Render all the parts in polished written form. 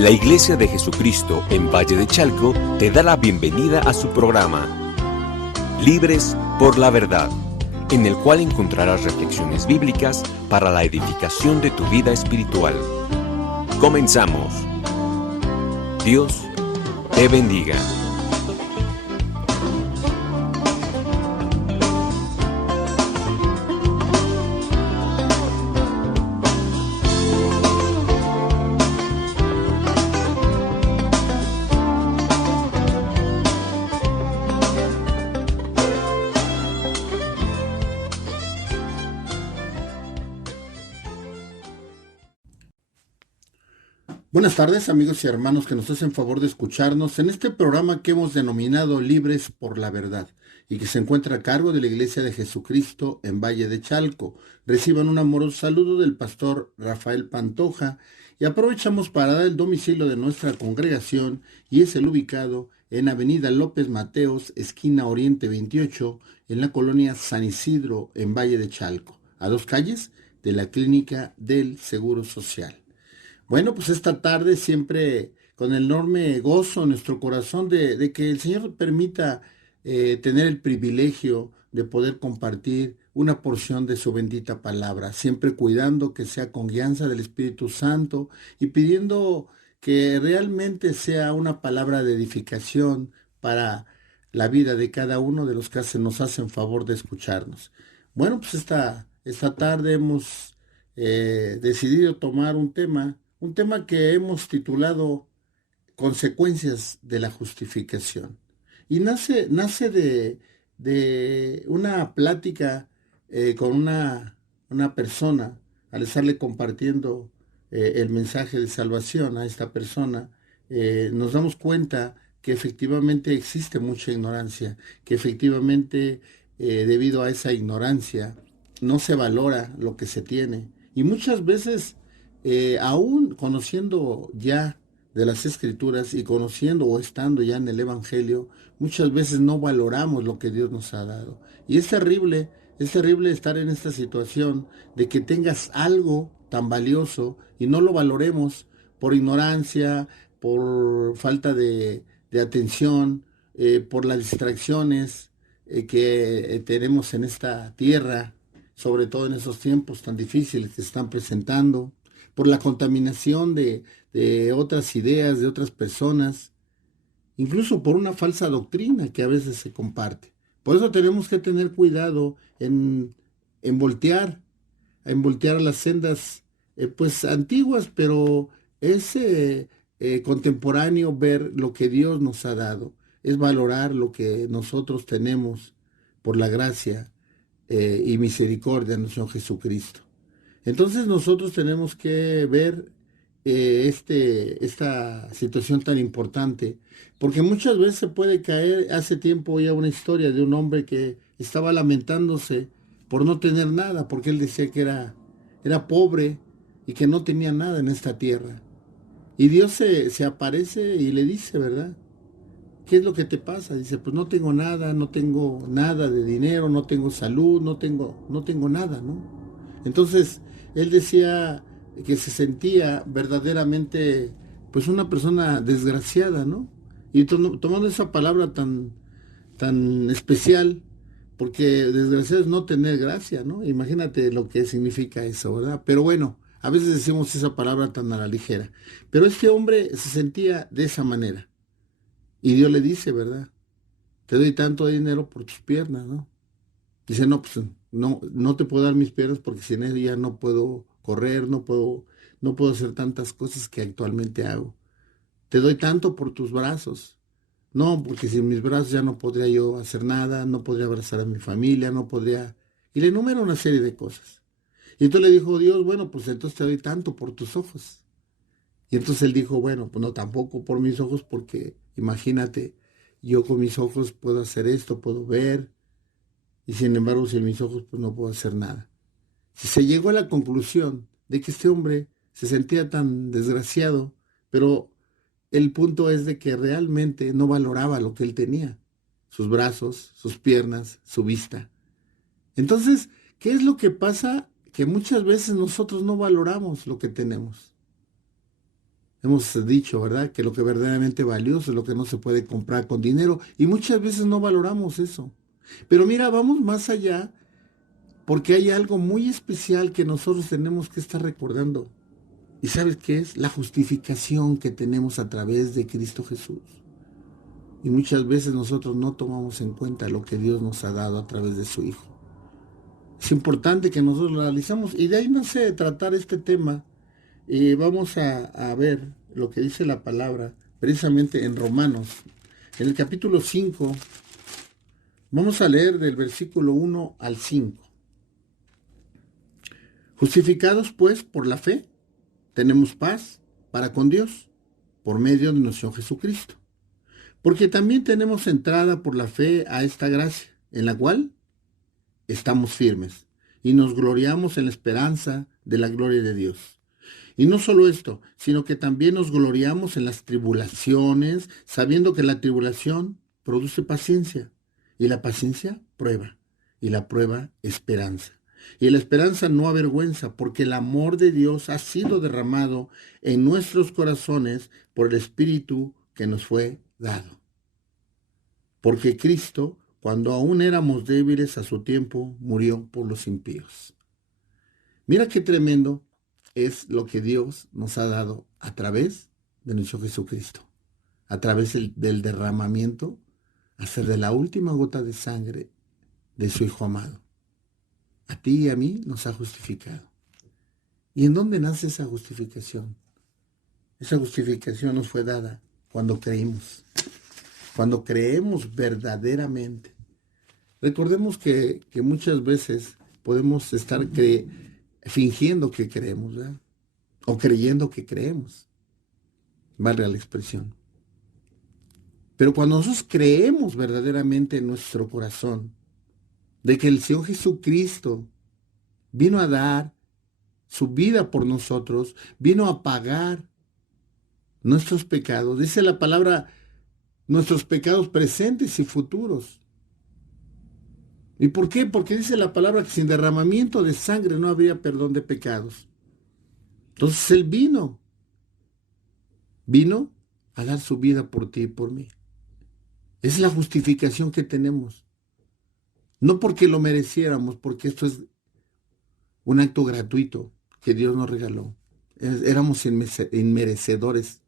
La Iglesia de Jesucristo en Valle de Chalco te da la bienvenida a su programa Libres por la Verdad, en el cual encontrarás reflexiones bíblicas para la edificación de tu vida espiritual. Comenzamos. Dios te bendiga. Buenas tardes, amigos y hermanos que nos hacen favor de escucharnos en este programa que hemos denominado Libres por la Verdad y que se encuentra a cargo de la Iglesia de Jesucristo en Valle de Chalco. Reciban un amoroso saludo del pastor Rafael Pantoja y aprovechamos para dar el domicilio de nuestra congregación y es el ubicado en Avenida López Mateos, esquina Oriente 28, en la colonia San Isidro en Valle de Chalco, a 2 calles de la Clínica del Seguro Social. Bueno, pues esta tarde siempre con enorme gozo en nuestro corazón de que el Señor permita tener el privilegio de poder compartir una porción de su bendita palabra, siempre cuidando que sea con guianza del Espíritu Santo y pidiendo que realmente sea una palabra de edificación para la vida de cada uno de los que nos hacen favor de escucharnos. Bueno, pues esta tarde hemos decidido tomar un tema que hemos titulado Consecuencias de la Justificación. Y nace de una plática con una persona, al estarle compartiendo el mensaje de salvación a esta persona, nos damos cuenta que efectivamente existe mucha ignorancia, que efectivamente debido a esa ignorancia no se valora lo que se tiene. Y muchas veces aún conociendo ya de las Escrituras y conociendo o estando ya en el Evangelio, muchas veces no valoramos lo que Dios nos ha dado. Y es terrible estar en esta situación de que tengas algo tan valioso y no lo valoremos por ignorancia, por falta de atención, por las distracciones que tenemos en esta tierra, sobre todo en esos tiempos tan difíciles que se están presentando, por la contaminación de otras ideas, de otras personas, incluso por una falsa doctrina que a veces se comparte. Por eso tenemos que tener cuidado en voltear a las sendas pues antiguas, pero es contemporáneo ver lo que Dios nos ha dado, es valorar lo que nosotros tenemos por la gracia y misericordia de nuestro Jesucristo. Entonces nosotros tenemos que ver esta situación tan importante, porque muchas veces se puede caer. Hace tiempo oía una historia de un hombre que estaba lamentándose por no tener nada, porque él decía que era pobre y que no tenía nada en esta tierra. Y Dios se aparece y le dice, ¿verdad? ¿Qué es lo que te pasa? Dice, pues no tengo nada de dinero, no tengo salud, no tengo nada, ¿no? Entonces, él decía que se sentía verdaderamente, pues una persona desgraciada, ¿no? Y tomando esa palabra tan especial, porque desgraciado es no tener gracia, ¿no? Imagínate lo que significa eso, ¿verdad? Pero bueno, a veces decimos esa palabra tan a la ligera. Pero este hombre se sentía de esa manera. Y Dios le dice, ¿verdad? Te doy tanto dinero por tus piernas, ¿no? Dice, no, pues no te puedo dar mis piernas porque sin ellas no puedo correr, no puedo hacer tantas cosas que actualmente hago. Te doy tanto por tus brazos. No, porque sin mis brazos ya no podría yo hacer nada, no podría abrazar a mi familia, no podría... Y le enumera una serie de cosas. Y entonces le dijo Dios, bueno, pues entonces te doy tanto por tus ojos. Y entonces él dijo, bueno, pues no tampoco por mis ojos porque imagínate, yo con mis ojos puedo hacer esto, puedo ver, y sin embargo sin mis ojos pues no puedo hacer nada. Se llegó a la conclusión de que este hombre se sentía tan desgraciado, pero el punto es de que realmente no valoraba lo que él tenía, sus brazos, sus piernas, su vista. Entonces, ¿qué es lo que pasa? Que muchas veces nosotros no valoramos lo que tenemos. Hemos dicho, ¿verdad?, que lo que verdaderamente valioso es lo que no se puede comprar con dinero y muchas veces no valoramos eso. Pero mira, vamos más allá porque hay algo muy especial que nosotros tenemos que estar recordando. ¿Y sabes qué es? La justificación que tenemos a través de Cristo Jesús. Y muchas veces nosotros no tomamos en cuenta lo que Dios nos ha dado a través de su Hijo. Es importante que nosotros lo analizamos y de ahí no sé, tratar este tema. Y vamos a ver lo que dice la palabra precisamente en Romanos. En el capítulo 5 vamos a leer del versículo 1 al 5. Justificados pues por la fe, tenemos paz para con Dios por medio de nuestro Jesucristo. Porque también tenemos entrada por la fe a esta gracia, en la cual estamos firmes y nos gloriamos en la esperanza de la gloria de Dios. Y no solo esto, sino que también nos gloriamos en las tribulaciones, sabiendo que la tribulación produce paciencia, y la paciencia prueba, y la prueba esperanza. Y la esperanza no avergüenza, porque el amor de Dios ha sido derramado en nuestros corazones por el Espíritu que nos fue dado. Porque Cristo, cuando aún éramos débiles a su tiempo, murió por los impíos. Mira qué tremendo es lo que Dios nos ha dado a través de nuestro Jesucristo, a través del derramamiento, hasta de la última gota de sangre de su Hijo amado. A ti y a mí nos ha justificado. ¿Y en dónde nace esa justificación? Esa justificación nos fue dada cuando creemos verdaderamente. Recordemos que muchas veces podemos estar fingiendo que creemos, ¿verdad? O creyendo que creemos, valga la expresión. Pero cuando nosotros creemos verdaderamente en nuestro corazón de que el Señor Jesucristo vino a dar su vida por nosotros, vino a pagar nuestros pecados, dice la palabra, nuestros pecados presentes y futuros. ¿Y por qué? Porque dice la palabra que sin derramamiento de sangre no habría perdón de pecados. Entonces Él vino a dar su vida por ti y por mí. Es la justificación que tenemos. No porque lo mereciéramos, porque esto es un acto gratuito que Dios nos regaló. Éramos inmerecedores.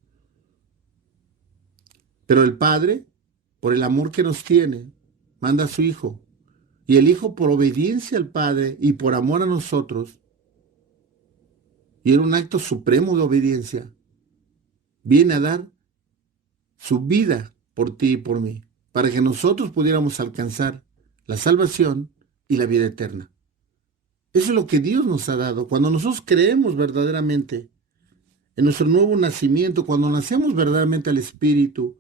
Pero el Padre, por el amor que nos tiene, manda a su Hijo. Y el Hijo, por obediencia al Padre y por amor a nosotros, y en un acto supremo de obediencia, viene a dar su vida por ti y por mí, para que nosotros pudiéramos alcanzar la salvación y la vida eterna. Eso es lo que Dios nos ha dado. Cuando nosotros creemos verdaderamente en nuestro nuevo nacimiento, cuando nacemos verdaderamente al Espíritu,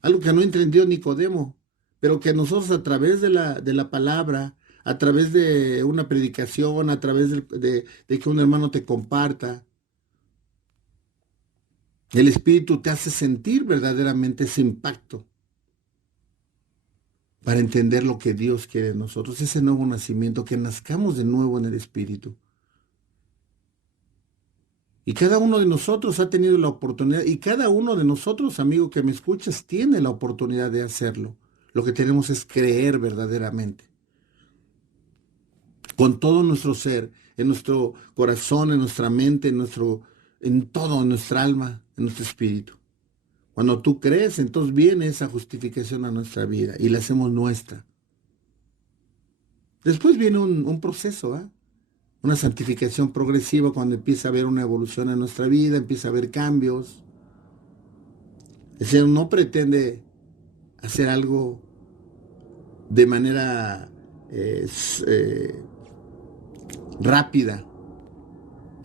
algo que no entendió Nicodemo, pero que nosotros a través de la palabra, a través de una predicación, a través de que un hermano te comparta, el Espíritu te hace sentir verdaderamente ese impacto para entender lo que Dios quiere de nosotros, ese nuevo nacimiento, que nazcamos de nuevo en el Espíritu. Y cada uno de nosotros ha tenido la oportunidad, y cada uno de nosotros, amigo que me escuchas, tiene la oportunidad de hacerlo. Lo que tenemos es creer verdaderamente, con todo nuestro ser, en nuestro corazón, en nuestra mente, en todo, en nuestra alma, en nuestro espíritu. Cuando tú crees, entonces viene esa justificación a nuestra vida y la hacemos nuestra. Después viene un proceso, una santificación progresiva, cuando empieza a haber una evolución en nuestra vida, empieza a haber cambios. El Señor no pretende hacer algo de manera rápida.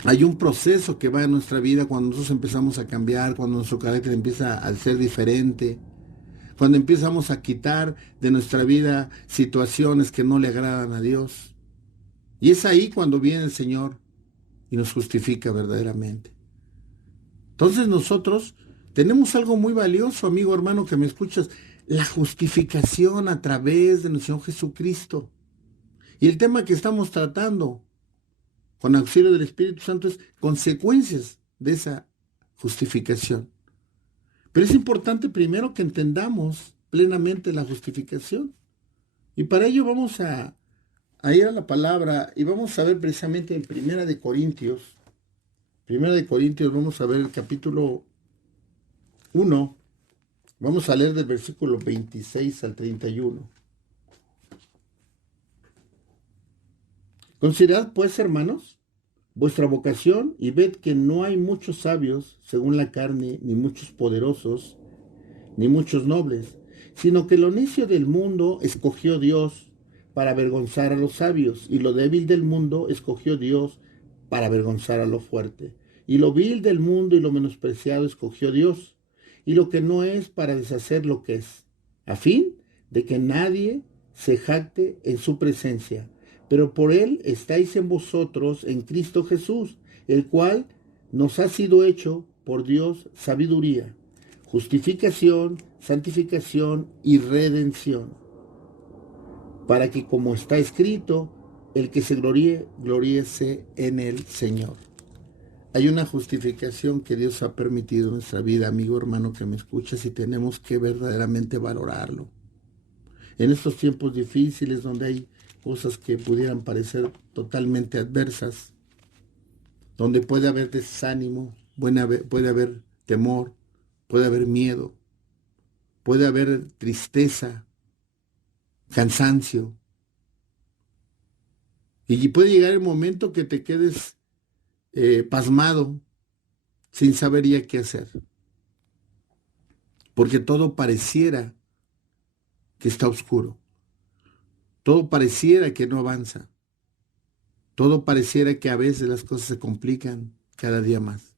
Hay un proceso que va en nuestra vida cuando nosotros empezamos a cambiar, cuando nuestro carácter empieza a ser diferente, cuando empezamos a quitar de nuestra vida situaciones que no le agradan a Dios. Y es ahí cuando viene el Señor y nos justifica verdaderamente. Entonces nosotros tenemos algo muy valioso, amigo, hermano, que me escuchas, la justificación a través de nuestro Señor Jesucristo. Y el tema que estamos tratando con auxilio del Espíritu Santo es consecuencias de esa justificación. Pero es importante primero que entendamos plenamente la justificación. Y para ello vamos a ir a la palabra y vamos a ver precisamente en Primera de Corintios vamos a ver el capítulo 1, vamos a leer del versículo 26 al 31. Considerad pues, hermanos, vuestra vocación y ved que no hay muchos sabios según la carne, ni muchos poderosos, ni muchos nobles, sino que lo necio del mundo escogió Dios para avergonzar a los sabios, y lo débil del mundo escogió Dios para avergonzar a lo fuerte. Y lo vil del mundo y lo menospreciado escogió Dios, y lo que no es para deshacer lo que es, a fin de que nadie se jacte en su presencia. Pero por él estáis en vosotros, en Cristo Jesús, el cual nos ha sido hecho por Dios sabiduría, justificación, santificación y redención, para que, como está escrito, el que se gloríe, gloríese en el Señor. Hay una justificación que Dios ha permitido en nuestra vida, amigo, hermano, que me escuchas, y tenemos que verdaderamente valorarlo. En estos tiempos difíciles donde hay cosas que pudieran parecer totalmente adversas, donde puede haber desánimo, puede haber temor, puede haber miedo, puede haber tristeza, cansancio. Y puede llegar el momento que te quedes pasmado, sin saber ya qué hacer. Porque todo pareciera que está oscuro. Todo pareciera que no avanza. Todo pareciera que a veces las cosas se complican cada día más.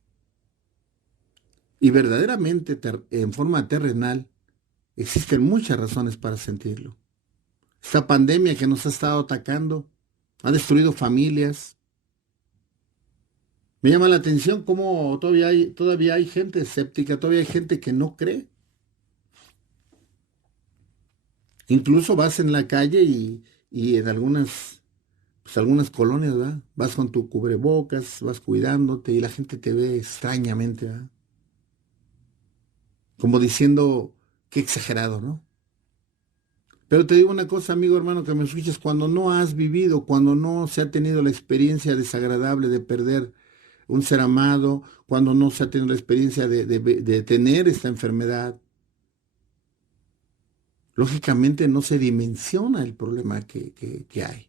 Y verdaderamente, en forma terrenal, existen muchas razones para sentirlo. Esta pandemia que nos ha estado atacando ha destruido familias. Me llama la atención cómo todavía hay gente escéptica, todavía hay gente que no cree. Incluso vas en la calle y en algunas colonias, ¿verdad? Vas con tu cubrebocas, vas cuidándote y la gente te ve extrañamente, ¿verdad? Como diciendo, qué exagerado, ¿no? Pero te digo una cosa, amigo hermano, que me escuches, cuando no has vivido, cuando no se ha tenido la experiencia desagradable de perder un ser amado, cuando no se ha tenido la experiencia de tener esta enfermedad, lógicamente no se dimensiona el problema que hay.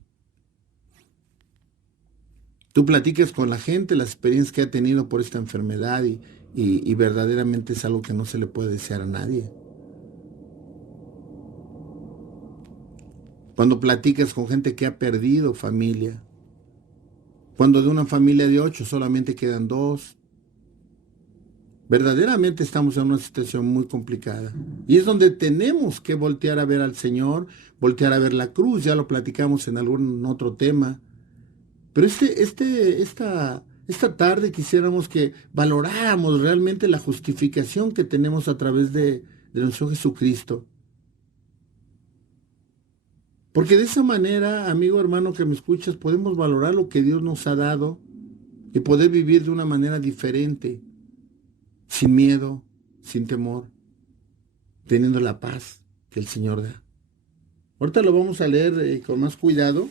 Tú platicas con la gente, las experiencias que ha tenido por esta enfermedad y verdaderamente es algo que no se le puede desear a nadie. Cuando platicas con gente que ha perdido familia, cuando de una familia de 8 solamente quedan 2, verdaderamente estamos en una situación muy complicada. Y es donde tenemos que voltear a ver al Señor, voltear a ver la cruz, ya lo platicamos en algún otro tema. Pero esta tarde quisiéramos que valoráramos realmente la justificación que tenemos a través de nuestro Jesucristo. Porque de esa manera, amigo hermano que me escuchas, podemos valorar lo que Dios nos ha dado y poder vivir de una manera diferente, sin miedo, sin temor, teniendo la paz que el Señor da. Ahorita lo vamos a leer con más cuidado,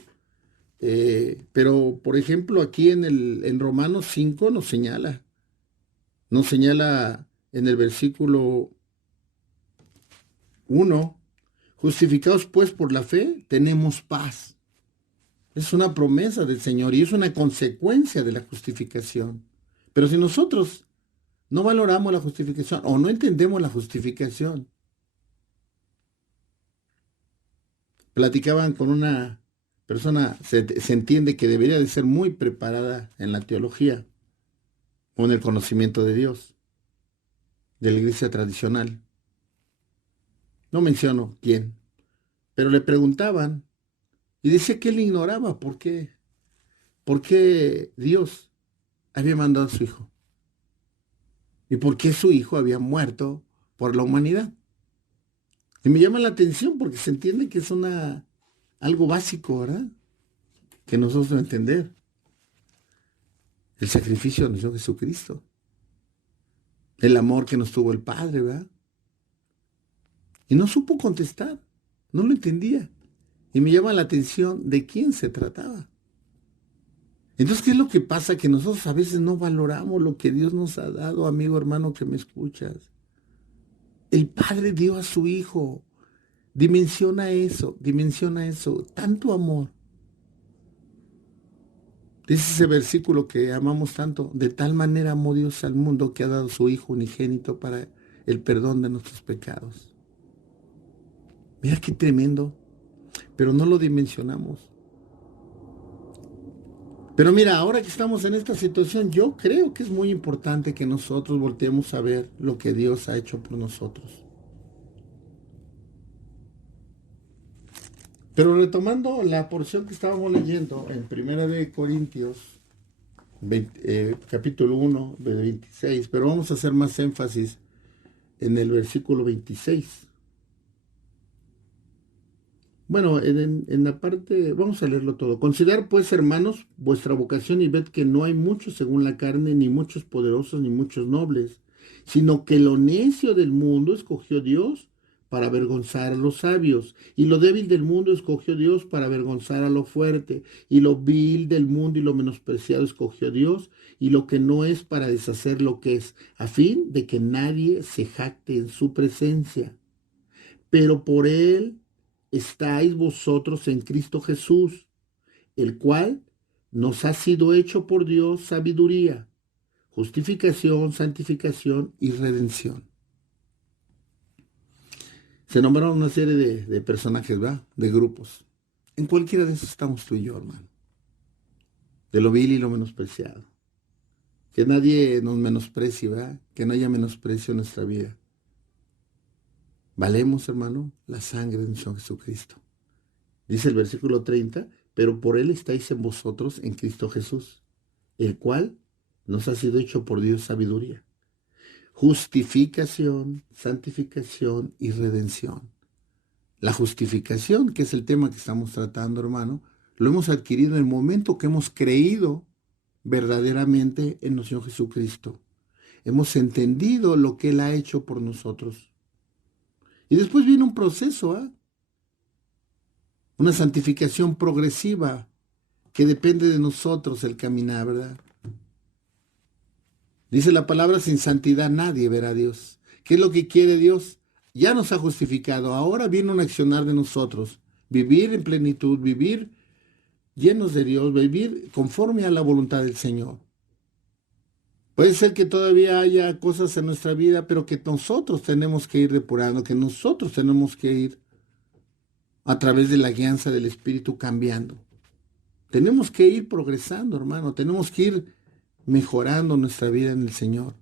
pero por ejemplo aquí en Romanos 5 nos señala en el versículo 1, justificados pues por la fe, tenemos paz. Es una promesa del Señor y es una consecuencia de la justificación. Pero si nosotros no valoramos la justificación o no entendemos la justificación, platicaban con una persona, se entiende que debería de ser muy preparada en la teología o en el conocimiento de Dios, de la iglesia tradicional. No menciono quién, pero le preguntaban y decía que él ignoraba por qué Dios había mandado a su hijo y por qué su hijo había muerto por la humanidad. Y me llama la atención porque se entiende que es algo básico, ¿verdad? Que nosotros debemos entender. El sacrificio de nuestro Jesucristo. el amor que nos tuvo el Padre, ¿verdad? Y no supo contestar, no lo entendía. Y me llama la atención de quién se trataba. Entonces, ¿qué es lo que pasa? Que nosotros a veces no valoramos lo que Dios nos ha dado, amigo, hermano, que me escuchas. El Padre dio a su Hijo. Dimensiona eso, tanto amor. Dice ese versículo que amamos tanto, de tal manera amó Dios al mundo que ha dado su Hijo unigénito para el perdón de nuestros pecados. Mira qué tremendo, pero no lo dimensionamos. Pero mira, ahora que estamos en esta situación, yo creo que es muy importante que nosotros volteemos a ver lo que Dios ha hecho por nosotros. Pero retomando la porción que estábamos leyendo en Primera de Corintios, capítulo 1, de 26, pero vamos a hacer más énfasis en el versículo 26. Bueno, en la parte, vamos a leerlo todo. Considerad pues, hermanos, vuestra vocación y ved que no hay muchos según la carne, ni muchos poderosos, ni muchos nobles, sino que lo necio del mundo escogió Dios para avergonzar a los sabios, y lo débil del mundo escogió Dios para avergonzar a lo fuerte, y lo vil del mundo y lo menospreciado escogió Dios, y lo que no es para deshacer lo que es, a fin de que nadie se jacte en su presencia. Pero por él estáis vosotros en Cristo Jesús, el cual nos ha sido hecho por Dios sabiduría, justificación, santificación y redención. Se nombraron una serie de personajes, ¿verdad? De grupos. En cualquiera de esos estamos tú y yo, hermano. De lo vil y lo menospreciado. Que nadie nos menosprecie, ¿verdad? Que no haya menosprecio en nuestra vida. Valemos, hermano, la sangre de nuestro Jesucristo. Dice el versículo 30, pero por él estáis en vosotros en Cristo Jesús, el cual nos ha sido hecho por Dios sabiduría, justificación, santificación y redención. La justificación, que es el tema que estamos tratando, hermano, lo hemos adquirido en el momento que hemos creído verdaderamente en nuestro Señor Jesucristo. Hemos entendido lo que Él ha hecho por nosotros. Y después viene un proceso, ¿eh? Una santificación progresiva que depende de nosotros el caminar, ¿verdad? Dice la palabra, sin santidad nadie verá a Dios. ¿Qué es lo que quiere Dios? Ya nos ha justificado. Ahora viene un accionar de nosotros. Vivir en plenitud, vivir llenos de Dios, vivir conforme a la voluntad del Señor. Puede ser que todavía haya cosas en nuestra vida, pero que nosotros tenemos que ir depurando, que nosotros tenemos que ir a través de la guianza del Espíritu cambiando. Tenemos que ir progresando, hermano. Tenemos que ir mejorando nuestra vida en el Señor.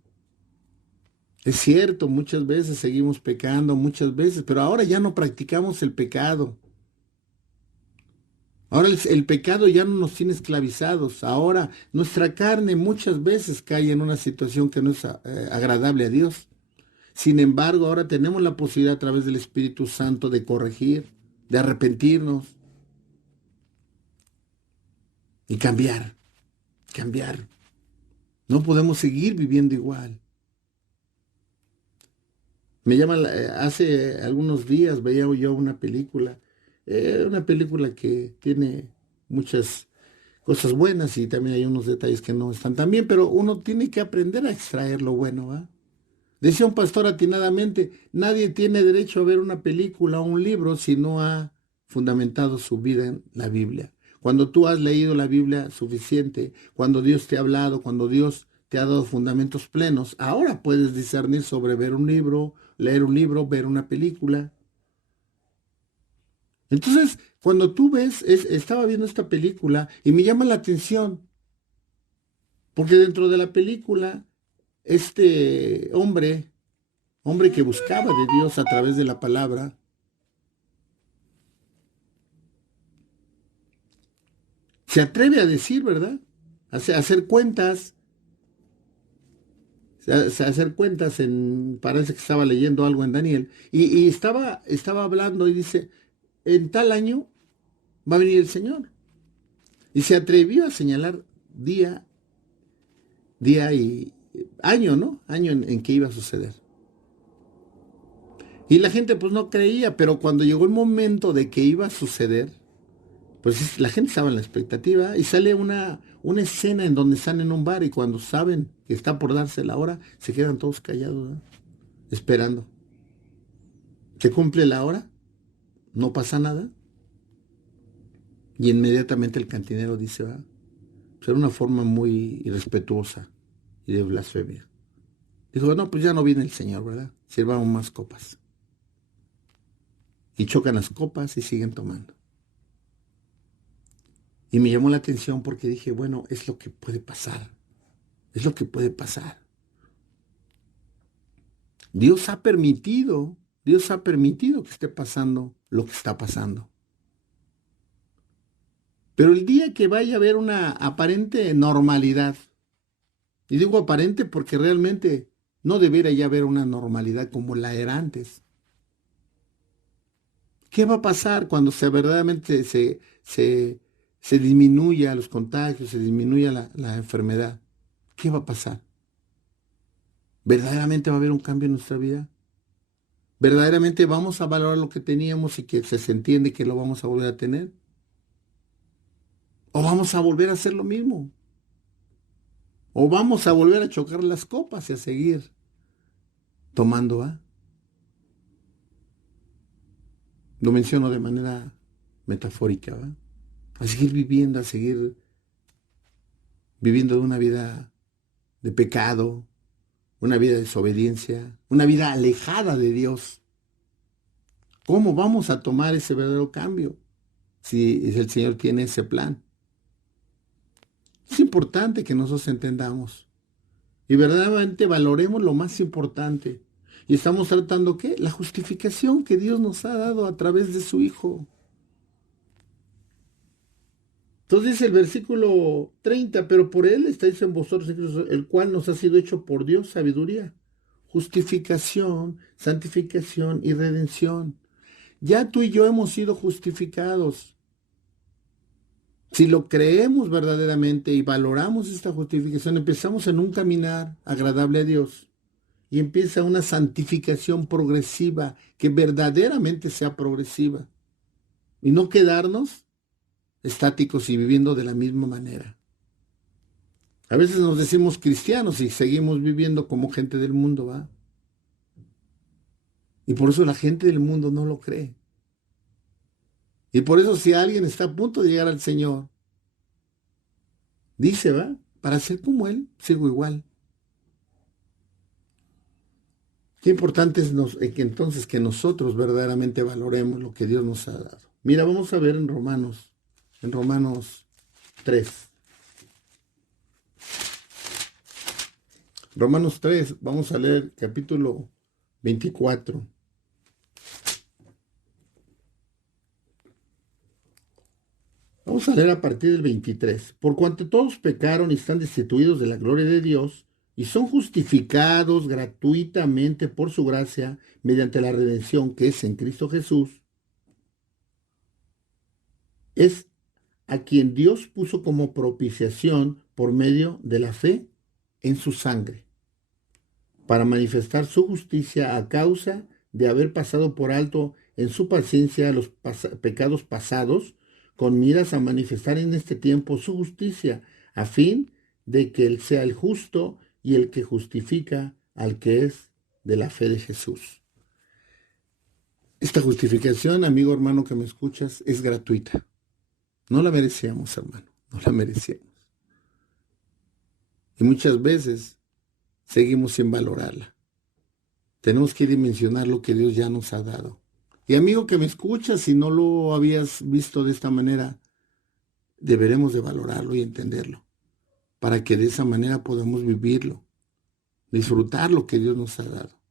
Es cierto, muchas veces seguimos pecando, muchas veces, pero ahora ya no practicamos el pecado. Ahora el pecado ya no nos tiene esclavizados. Ahora nuestra carne muchas veces cae en una situación que no es agradable a Dios. Sin embargo, ahora tenemos la posibilidad a través del Espíritu Santo de corregir, de arrepentirnos y cambiar. No podemos seguir viviendo igual. Hace algunos días veía yo una película que tiene muchas cosas buenas y también hay unos detalles que no están tan bien, pero uno tiene que aprender a extraer lo bueno, ¿va? Decía un pastor atinadamente, nadie tiene derecho a ver una película o un libro si no ha fundamentado su vida en la Biblia. Cuando tú has leído la Biblia suficiente, cuando Dios te ha hablado, cuando Dios te ha dado fundamentos plenos, ahora puedes discernir sobre ver un libro, leer un libro, ver una película. Entonces, cuando tú ves, estaba viendo esta película y me llama la atención, porque dentro de la película, este hombre que buscaba de Dios a través de la palabra, se atreve a decir, ¿verdad? Hacer cuentas, hacer cuentas parece que estaba leyendo algo en Daniel, y estaba hablando y dice, en tal año va a venir el Señor. Y se atrevió a señalar día año, ¿no? Año en que iba a suceder. Y la gente pues no creía, pero cuando llegó el momento de que iba a suceder, pues la gente estaba en la expectativa y sale una escena en donde están en un bar y cuando saben que está por darse la hora, se quedan todos callados, ¿no? Esperando. Se cumple la hora, no pasa nada y inmediatamente el cantinero dice, va, pues era una forma muy irrespetuosa y de blasfemia. Dijo, no, pues ya no viene el Señor, ¿verdad? Sirvamos más copas. Y chocan las copas y siguen tomando. Y me llamó la atención porque dije, bueno, es lo que puede pasar. Es lo que puede pasar. Dios ha permitido, Dios ha permitido que esté pasando lo que está pasando. Pero el día que vaya a haber una aparente normalidad, y digo aparente porque realmente no debería ya haber una normalidad como la era antes. ¿Qué va a pasar cuando verdaderamente se disminuya los contagios, se disminuya la enfermedad? ¿Qué va a pasar? ¿Verdaderamente va a haber un cambio en nuestra vida? ¿Verdaderamente vamos a valorar lo que teníamos y que se entiende que lo vamos a volver a tener? ¿O vamos a volver a hacer lo mismo? ¿O vamos a volver a chocar las copas y a seguir tomando? Lo menciono de manera metafórica, ¿va? A seguir viviendo, a seguir viviendo una vida de pecado, una vida de desobediencia, una vida alejada de Dios. ¿Cómo vamos a tomar ese verdadero cambio si el Señor tiene ese plan? Es importante que nosotros entendamos y verdaderamente valoremos lo más importante. Y estamos tratando, ¿qué? La justificación que Dios nos ha dado a través de su Hijo. Entonces dice el versículo 30, pero por Él estáis en vosotros, el cual nos ha sido hecho por Dios sabiduría, justificación, santificación y redención. Ya tú y yo hemos sido justificados. Si lo creemos verdaderamente y valoramos esta justificación, empezamos en un caminar agradable a Dios y empieza una santificación progresiva, que verdaderamente sea progresiva y no quedarnos estáticos y viviendo de la misma manera. A veces nos decimos cristianos y seguimos viviendo como gente del mundo, ¿va? Y por eso la gente del mundo no lo cree. Y por eso si alguien está a punto de llegar al Señor, dice, ¿va? Para ser como Él, sigo igual. Qué importante es que entonces que nosotros verdaderamente valoremos lo que Dios nos ha dado. Mira, vamos a ver en Romanos 3. Romanos 3, vamos a leer capítulo 24. Vamos a leer a partir del 23. Por cuanto todos pecaron y están destituidos de la gloria de Dios, y son justificados gratuitamente por su gracia mediante la redención que es en Cristo Jesús, es a quien Dios puso como propiciación por medio de la fe en su sangre, para manifestar su justicia a causa de haber pasado por alto en su paciencia los pecados pasados, con miras a manifestar en este tiempo su justicia, a fin de que Él sea el justo y el que justifica al que es de la fe de Jesús. Esta justificación, amigo hermano que me escuchas, es gratuita. No la merecíamos, hermano, no la merecíamos. Y muchas veces seguimos sin valorarla. Tenemos que dimensionar lo que Dios ya nos ha dado. Y amigo que me escuchas, si no lo habías visto de esta manera, deberemos de valorarlo y entenderlo, para que de esa manera podamos vivirlo, disfrutar lo que Dios nos ha dado.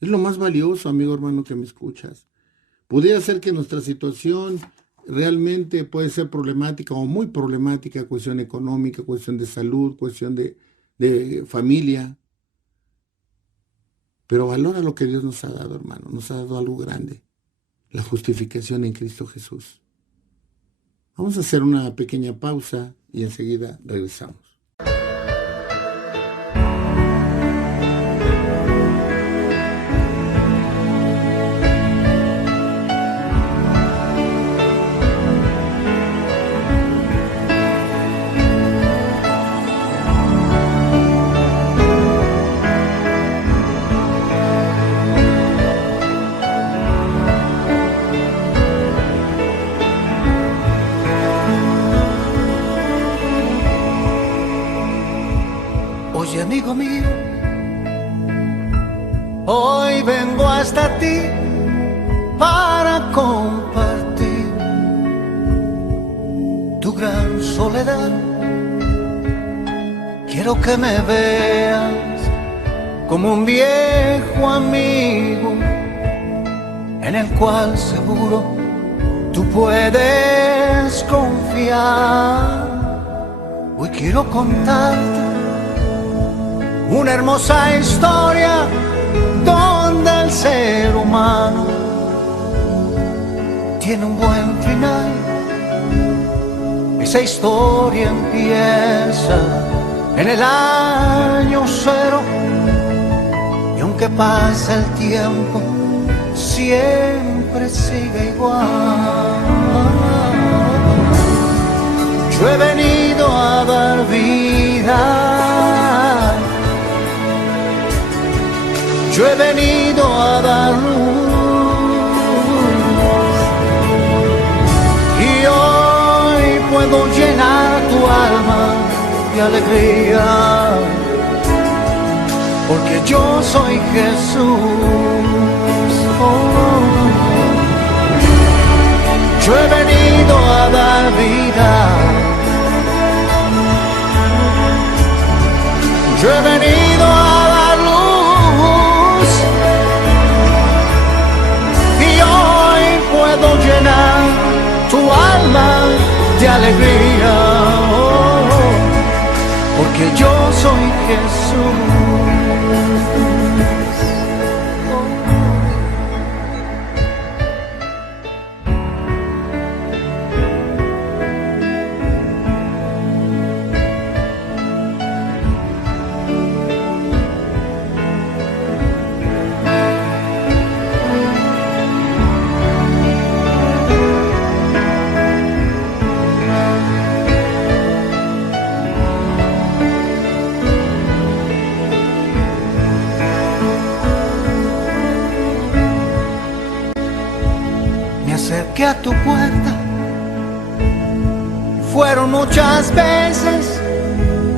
Es lo más valioso, amigo hermano que me escuchas. Pudiera ser que nuestra situación realmente puede ser problemática o muy problemática, cuestión económica, cuestión de salud, cuestión de familia. Pero valora lo que Dios nos ha dado, hermano. Nos ha dado algo grande. La justificación en Cristo Jesús. Vamos a hacer una pequeña pausa y enseguida regresamos. amigo mío, hoy vengo hasta ti para compartir tu gran soledad. Quiero que me veas como un viejo amigo en el cual seguro tú puedes confiar. Hoy quiero contarte una hermosa historia donde el ser humano tiene un buen final. Esa historia empieza en el año 0 y aunque pasa el tiempo siempre sigue igual. Yo he venido a dar vida, yo he venido a dar luz y hoy puedo llenar tu alma de alegría, porque yo soy Jesús. Yo he venido a dar vida, yo he venido a dar luz y hoy puedo llenar tu alma de alegría, porque yo soy Jesús. Acerqué a tu puerta, fueron muchas veces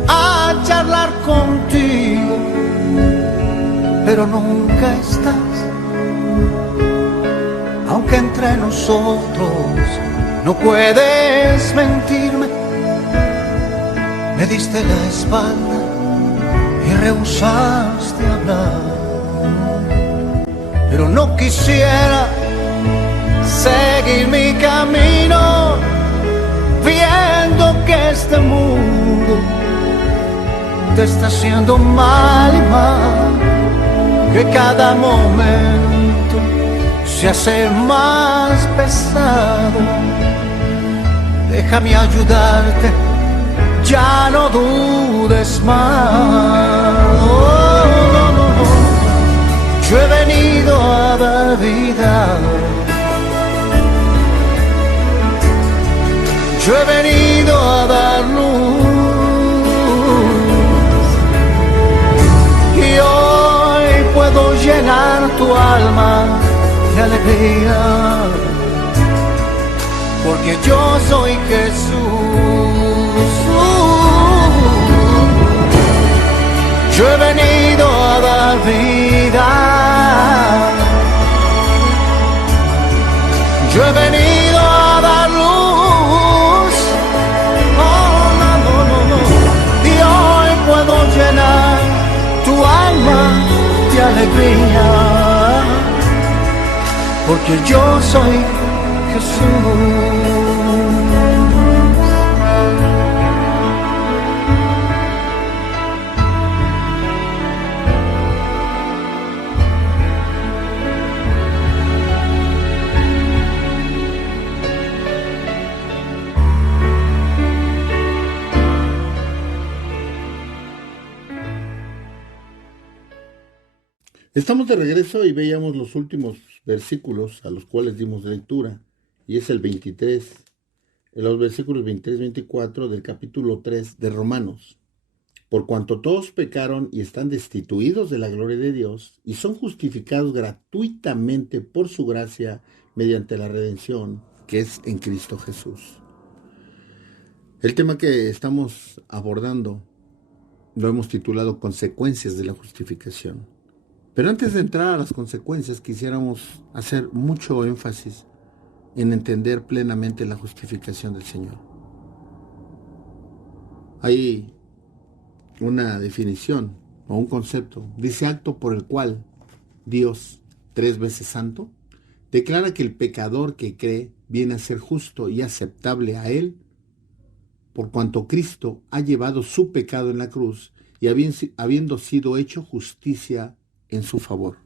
a charlar contigo, pero nunca estás. Aunque entre nosotros no puedes mentirme, me diste la espalda y rehusaste hablar, pero no quisiera seguir mi camino, viendo que este mundo te está haciendo mal y mal, que cada momento se hace más pesado. Déjame ayudarte, ya no dudes más. Yo he venido a dar vida, yo he venido a dar luz y hoy puedo llenar tu alma de alegría, porque yo soy Jesús. Yo he venido a dar vida, yo he venido a dar luz. Puedo llenar tu alma de alegría, porque yo soy Jesús. Estamos de regreso y veíamos los últimos versículos a los cuales dimos lectura, y es el 23, los versículos 23-24 del capítulo 3 de Romanos. Por cuanto todos pecaron y están destituidos de la gloria de Dios, y son justificados gratuitamente por su gracia mediante la redención que es en Cristo Jesús. El tema que estamos abordando Lo hemos titulado Consecuencias de la Justificación. Pero antes de entrar a las consecuencias, quisiéramos hacer mucho énfasis en entender plenamente la justificación del Señor. Hay una definición o un concepto, dice acto por el cual Dios, 3 veces santo, declara que el pecador que cree viene a ser justo y aceptable a Él, por cuanto Cristo ha llevado su pecado en la cruz y habiendo sido hecho justicia en su favor.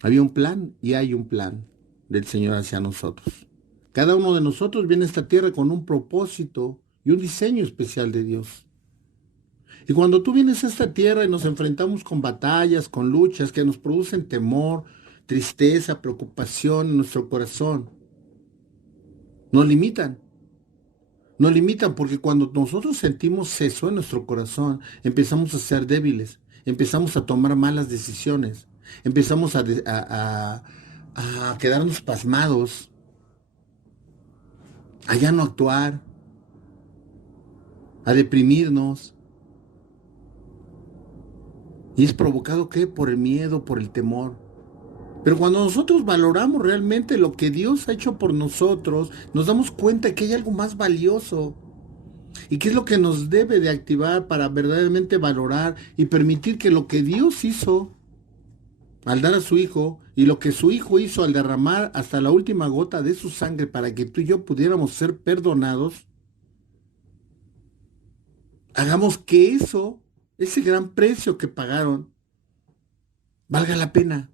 Había un plan y hay un plan del Señor hacia nosotros. Cada uno de nosotros viene a esta tierra con un propósito y un diseño especial de Dios. Y cuando tú vienes a esta tierra y nos enfrentamos con batallas, con luchas que nos producen temor, tristeza, preocupación en nuestro corazón, nos limitan. Nos limitan porque cuando nosotros sentimos eso en nuestro corazón, empezamos a ser débiles, empezamos a tomar malas decisiones, empezamos a quedarnos pasmados, a ya no actuar, a deprimirnos. ¿Y es provocado qué? Por el miedo, por el temor. Pero cuando nosotros valoramos realmente lo que Dios ha hecho por nosotros, nos damos cuenta que hay algo más valioso. ¿Y qué es lo que nos debe de activar para verdaderamente valorar y permitir que lo que Dios hizo al dar a su Hijo y lo que su Hijo hizo al derramar hasta la última gota de su sangre para que tú y yo pudiéramos ser perdonados, hagamos que eso, ese gran precio que pagaron, valga la pena?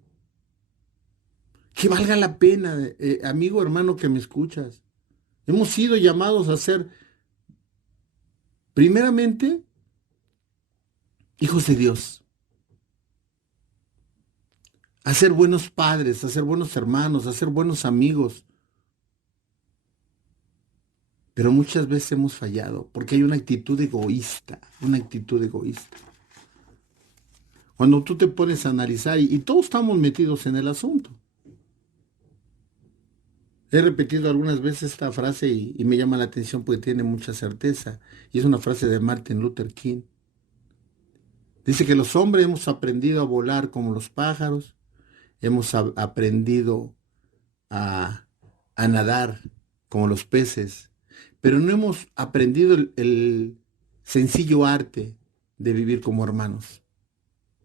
Que valga la pena, amigo, hermano que me escuchas. Hemos sido llamados a ser, primeramente, hijos de Dios. A ser buenos padres, a ser buenos hermanos, a ser buenos amigos. Pero muchas veces hemos fallado porque hay una actitud egoísta, una actitud egoísta. Cuando tú te pones a analizar, y todos estamos metidos en el asunto. He repetido algunas veces esta frase y me llama la atención porque tiene mucha certeza. Y es una frase de Martin Luther King. Dice que los hombres hemos aprendido a volar como los pájaros, hemos aprendido a nadar como los peces, pero no hemos aprendido el sencillo arte de vivir como hermanos.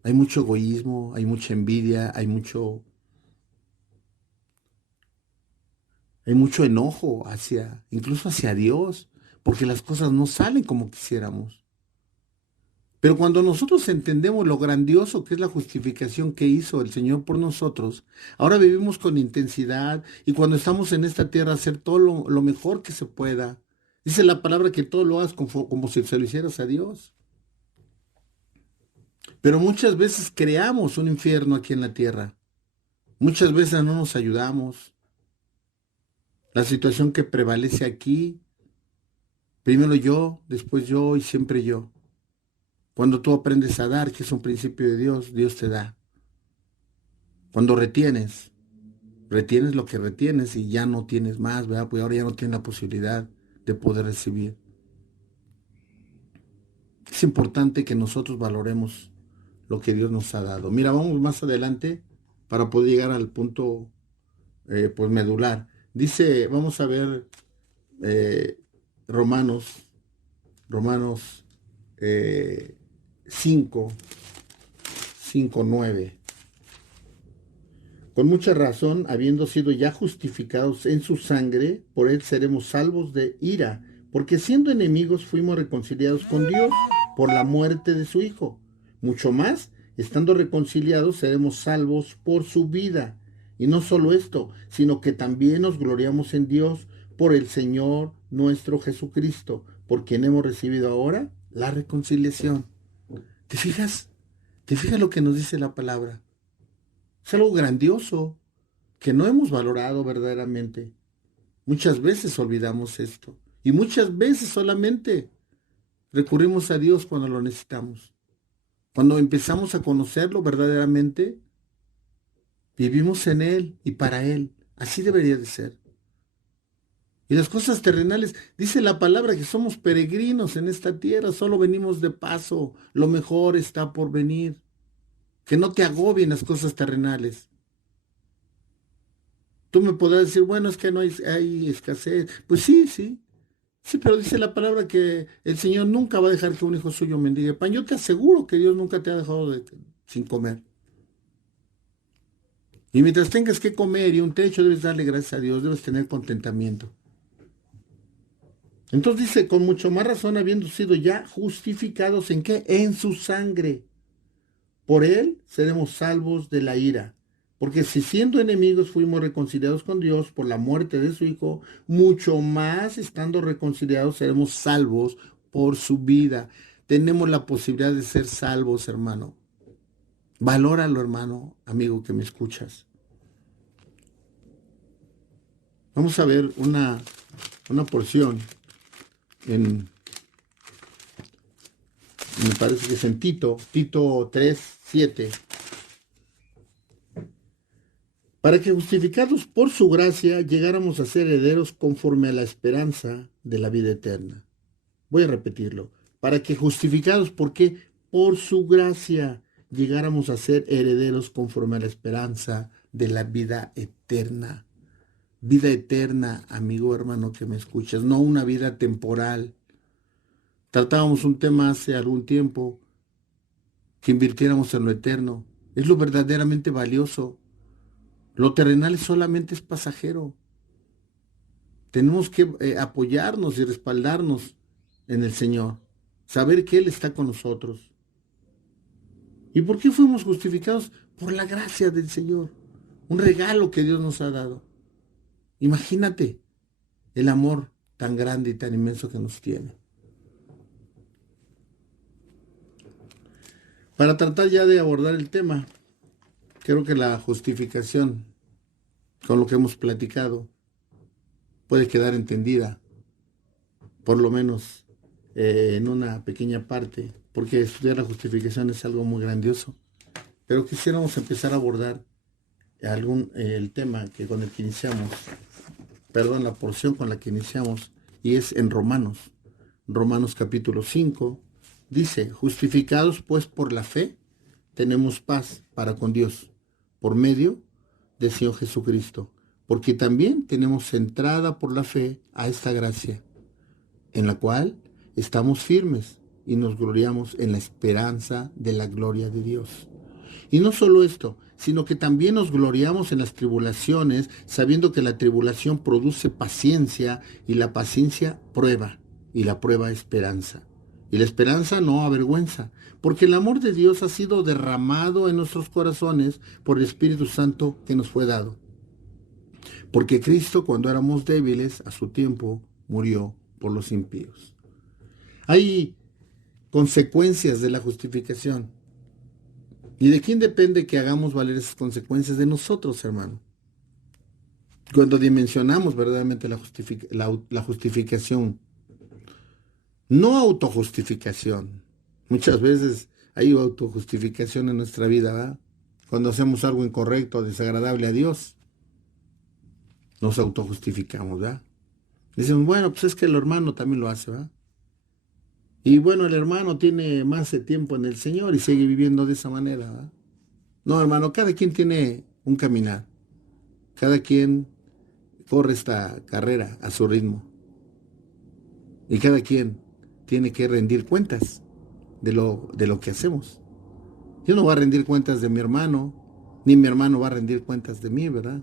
Hay mucho egoísmo, hay mucha envidia, hay mucho enojo incluso hacia Dios, porque las cosas no salen como quisiéramos. Pero cuando nosotros entendemos lo grandioso que es la justificación que hizo el Señor por nosotros, ahora vivimos con intensidad y cuando estamos en esta tierra hacer todo lo mejor que se pueda. Dice la palabra que todo lo hagas como si se lo hicieras a Dios. Pero muchas veces creamos un infierno aquí en la tierra. Muchas veces no nos ayudamos. La situación que prevalece aquí, primero yo, después yo y siempre yo. Cuando tú aprendes a dar, que es un principio de Dios, Dios te da. Cuando retienes lo que retienes y ya no tienes más, ¿verdad? Pues ahora ya no tienes la posibilidad de poder recibir. Es importante que nosotros valoremos lo que Dios nos ha dado. Mira, vamos más adelante para poder llegar al punto pues medular. Dice, vamos a ver Romanos 5, 9. Con mucha razón, habiendo sido ya justificados en su sangre, por él seremos salvos de ira, porque siendo enemigos fuimos reconciliados con Dios por la muerte de su Hijo. Mucho más, estando reconciliados, seremos salvos por su vida. Y no solo esto, sino que también nos gloriamos en Dios por el Señor nuestro Jesucristo, por quien hemos recibido ahora la reconciliación. ¿Te fijas? ¿Te fijas lo que nos dice la palabra? Es algo grandioso que no hemos valorado verdaderamente. Muchas veces olvidamos esto y muchas veces solamente recurrimos a Dios cuando lo necesitamos. Cuando empezamos a conocerlo verdaderamente, vivimos en Él y para Él. Así debería de ser. Y las cosas terrenales, dice la palabra que somos peregrinos en esta tierra, solo venimos de paso, lo mejor está por venir. Que no te agobien las cosas terrenales. Tú me podrás decir, bueno, es que no hay escasez. Pues sí, sí, sí, pero dice la palabra que el Señor nunca va a dejar que un hijo suyo mendigue pan. Yo te aseguro que Dios nunca te ha dejado sin comer. Y mientras tengas que comer y un techo, debes darle gracias a Dios, debes tener contentamiento. Entonces dice, con mucho más razón, habiendo sido ya justificados ¿en qué? En su sangre. Por él seremos salvos de la ira. Porque si siendo enemigos fuimos reconciliados con Dios por la muerte de su Hijo, mucho más estando reconciliados seremos salvos por su vida. Tenemos la posibilidad de ser salvos, hermano. Valóralo, hermano, amigo que me escuchas. Vamos a ver una porción me parece que es en Tito 3:7. Para que justificados por su gracia llegáramos a ser herederos conforme a la esperanza de la vida eterna. Voy a repetirlo. Para que justificados, ¿por qué? Por su gracia llegáramos a ser herederos conforme a la esperanza de la vida eterna. Vida eterna, amigo, hermano, que me escuchas, no una vida temporal. Tratábamos un tema hace algún tiempo, que invirtiéramos en lo eterno. Es lo verdaderamente valioso. Lo terrenal solamente es pasajero. Tenemos que apoyarnos y respaldarnos en el Señor. Saber que Él está con nosotros. ¿Y por qué fuimos justificados? Por la gracia del Señor. Un regalo que Dios nos ha dado. Imagínate el amor tan grande y tan inmenso que nos tiene. Para tratar ya de abordar el tema, creo que la justificación, con lo que hemos platicado, puede quedar entendida, por lo menos en una pequeña parte, porque estudiar la justificación es algo muy grandioso. Pero quisiéramos empezar a abordar el tema que con el que iniciamos, la porción con la que iniciamos, y es en Romanos capítulo 5, dice, justificados pues por la fe, tenemos paz para con Dios, por medio del Señor Jesucristo, porque también tenemos entrada por la fe a esta gracia, en la cual estamos firmes y nos gloriamos en la esperanza de la gloria de Dios. Y no solo esto, sino que también nos gloriamos en las tribulaciones, sabiendo que la tribulación produce paciencia, y la paciencia prueba, y la prueba esperanza. Y la esperanza no avergüenza, porque el amor de Dios ha sido derramado en nuestros corazones por el Espíritu Santo que nos fue dado. Porque Cristo, cuando éramos débiles, a su tiempo murió por los impíos. Hay consecuencias de la justificación. ¿Y de quién depende que hagamos valer esas consecuencias? De nosotros, hermano. Cuando dimensionamos verdaderamente la justificación, no autojustificación. Muchas veces hay autojustificación en nuestra vida, ¿verdad? Cuando hacemos algo incorrecto o desagradable a Dios, nos autojustificamos, ¿verdad? Dicen, bueno, pues es que el hermano también lo hace, ¿verdad? Y bueno, el hermano tiene más de tiempo en el Señor y sigue viviendo de esa manera, ¿verdad? No, hermano, cada quien tiene un caminar. Cada quien corre esta carrera a su ritmo. Y cada quien tiene que rendir cuentas de lo que hacemos. Yo no voy a rendir cuentas de mi hermano, ni mi hermano va a rendir cuentas de mí, ¿verdad?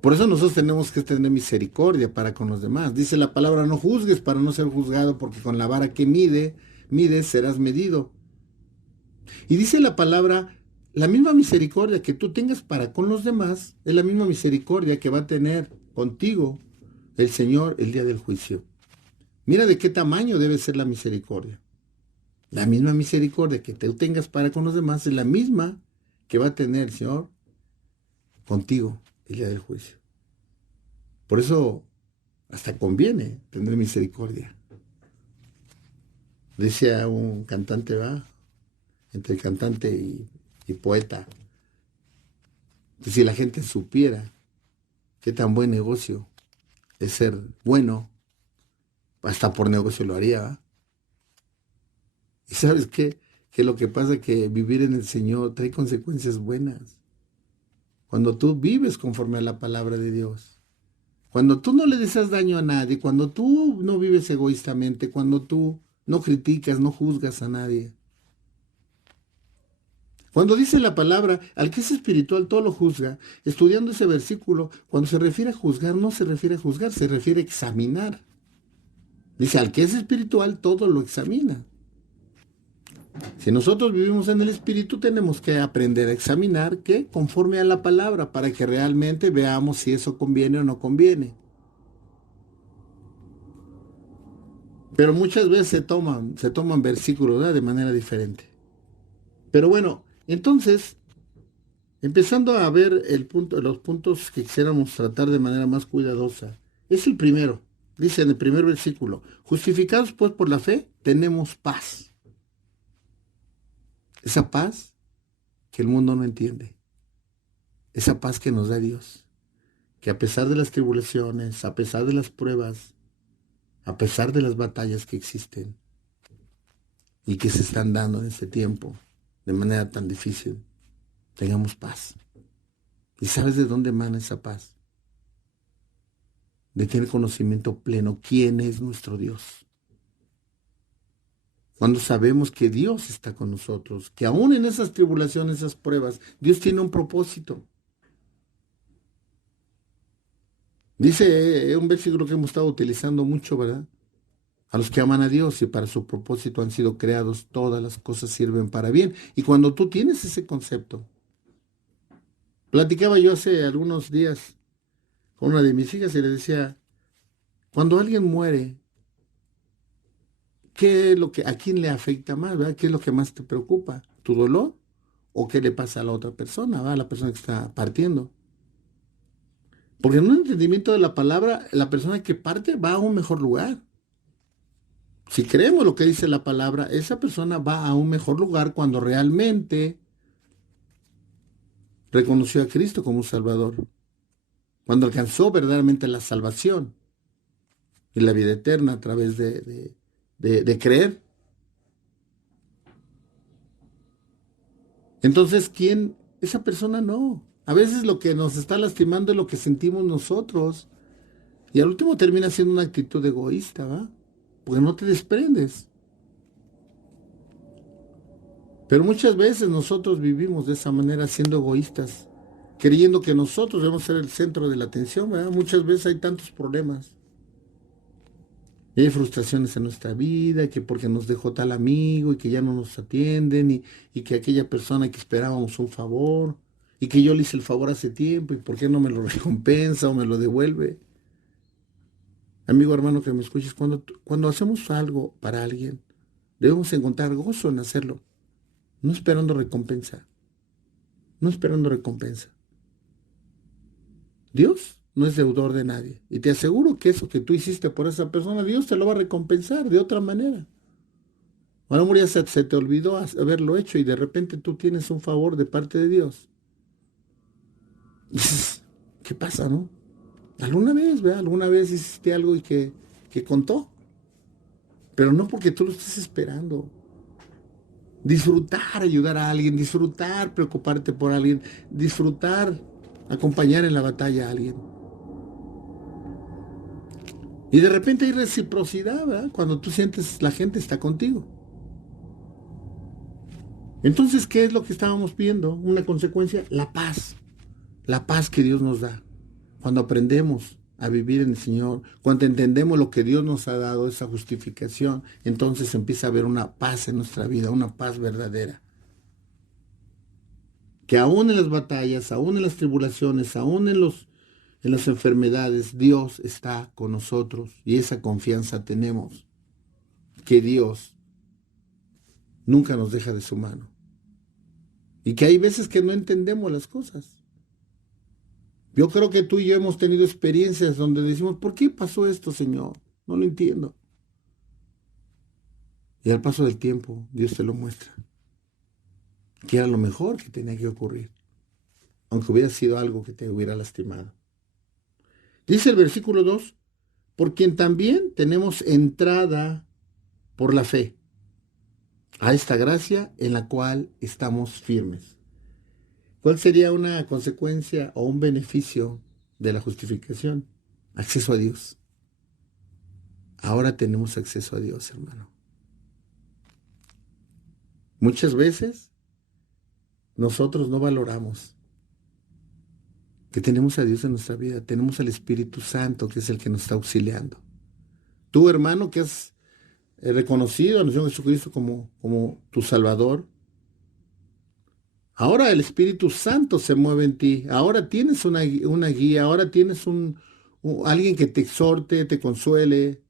Por eso nosotros tenemos que tener misericordia para con los demás. Dice la palabra, no juzgues para no ser juzgado, porque con la vara que mides serás medido. Y dice la palabra, la misma misericordia que tú tengas para con los demás, es la misma misericordia que va a tener contigo el Señor el día del juicio. Mira de qué tamaño debe ser la misericordia. La misma misericordia que tú tengas para con los demás es la misma que va a tener el Señor contigo el día del juicio. Por eso hasta conviene tener misericordia. Decía un cantante, ¿va? Entre cantante y poeta, que si la gente supiera qué tan buen negocio es ser bueno, hasta por negocio lo haría, ¿va? ¿Y sabes qué? Que lo que pasa es que vivir en el Señor trae consecuencias buenas. Cuando tú vives conforme a la palabra de Dios, cuando tú no le deseas daño a nadie, cuando tú no vives egoístamente, cuando tú no criticas, no juzgas a nadie. Cuando dice la palabra, al que es espiritual todo lo juzga, estudiando ese versículo, cuando se refiere a juzgar, no se refiere a juzgar, se refiere a examinar. Dice, al que es espiritual todo lo examina. Si nosotros vivimos en el Espíritu, tenemos que aprender a examinar que conforme a la palabra, para que realmente veamos si eso conviene o no conviene. Pero muchas veces se toman versículos, ¿verdad?, de manera diferente. Pero bueno, entonces, empezando a ver los puntos que quisiéramos tratar de manera más cuidadosa, es el primero. Dice en el primer versículo, justificados pues por la fe, tenemos paz. Esa paz que el mundo no entiende. Esa paz que nos da Dios. Que a pesar de las tribulaciones, a pesar de las pruebas, a pesar de las batallas que existen y que se están dando en este tiempo de manera tan difícil, tengamos paz. ¿Y sabes de dónde emana esa paz? De tener conocimiento pleno quién es nuestro Dios. Cuando sabemos que Dios está con nosotros, que aún en esas tribulaciones, esas pruebas, Dios tiene un propósito. Dice un versículo que hemos estado utilizando mucho, ¿verdad? A los que aman a Dios y para su propósito han sido creados, todas las cosas sirven para bien. Y cuando tú tienes ese concepto, platicaba yo hace algunos días con una de mis hijas y le decía, cuando alguien muere, ¿qué es lo que, a quién le afecta más, ¿verdad? ¿Qué es lo que más te preocupa? ¿Tu dolor? ¿O qué le pasa a la otra persona, ¿verdad? A la persona que está partiendo. Porque en un entendimiento de la palabra, la persona que parte va a un mejor lugar. Si creemos lo que dice la palabra, esa persona va a un mejor lugar cuando realmente reconoció a Cristo como un Salvador. Cuando alcanzó verdaderamente la salvación y la vida eterna a través de creer. Entonces, ¿quién? Esa persona no. A veces lo que nos está lastimando es lo que sentimos nosotros. Y al último termina siendo una actitud egoísta, ¿va? Porque no te desprendes. Pero muchas veces nosotros vivimos de esa manera siendo egoístas, creyendo que nosotros debemos ser el centro de la atención, ¿verdad? Muchas veces hay tantos problemas. Y hay frustraciones en nuestra vida, que porque nos dejó tal amigo y que ya no nos atienden y que aquella persona que esperábamos un favor y que yo le hice el favor hace tiempo y por qué no me lo recompensa o me lo devuelve. Amigo, hermano, que me escuches, cuando hacemos algo para alguien, debemos encontrar gozo en hacerlo, no esperando recompensa, no esperando recompensa. Dios no es deudor de nadie y te aseguro que eso que tú hiciste por esa persona, Dios te lo va a recompensar de otra manera. A lo mejor ya se te olvidó haberlo hecho y de repente tú tienes un favor de parte de Dios. Dices, ¿qué pasa, no? Alguna vez, ¿verdad? Alguna vez hiciste algo y que contó, pero no porque tú lo estés esperando. Disfrutar ayudar a alguien, disfrutar preocuparte por alguien, disfrutar acompañar en la batalla a alguien. Y de repente hay reciprocidad, ¿verdad? Cuando tú sientes la gente está contigo. Entonces, ¿qué es lo que estábamos viendo? Una consecuencia, la paz que Dios nos da. Cuando aprendemos a vivir en el Señor, cuando entendemos lo que Dios nos ha dado, esa justificación, entonces empieza a haber una paz en nuestra vida, una paz verdadera. Que aún en las batallas, aún en las tribulaciones, aún en las enfermedades, Dios está con nosotros y esa confianza tenemos, que Dios nunca nos deja de su mano. Y que hay veces que no entendemos las cosas. Yo creo que tú y yo hemos tenido experiencias donde decimos, ¿por qué pasó esto, Señor? No lo entiendo. Y al paso del tiempo, Dios te lo muestra. Que era lo mejor que tenía que ocurrir, aunque hubiera sido algo que te hubiera lastimado. Dice el versículo 2, por quien también tenemos entrada por la fe a esta gracia en la cual estamos firmes. ¿Cuál sería una consecuencia o un beneficio de la justificación? Acceso a Dios. Ahora tenemos acceso a Dios, hermano. Muchas veces nosotros no valoramos que tenemos a Dios en nuestra vida, tenemos al Espíritu Santo que es el que nos está auxiliando. Tú, hermano, que has reconocido al Señor Jesucristo como tu Salvador, ahora el Espíritu Santo se mueve en ti, ahora tienes una guía, ahora tienes alguien que te exhorte, te consuele,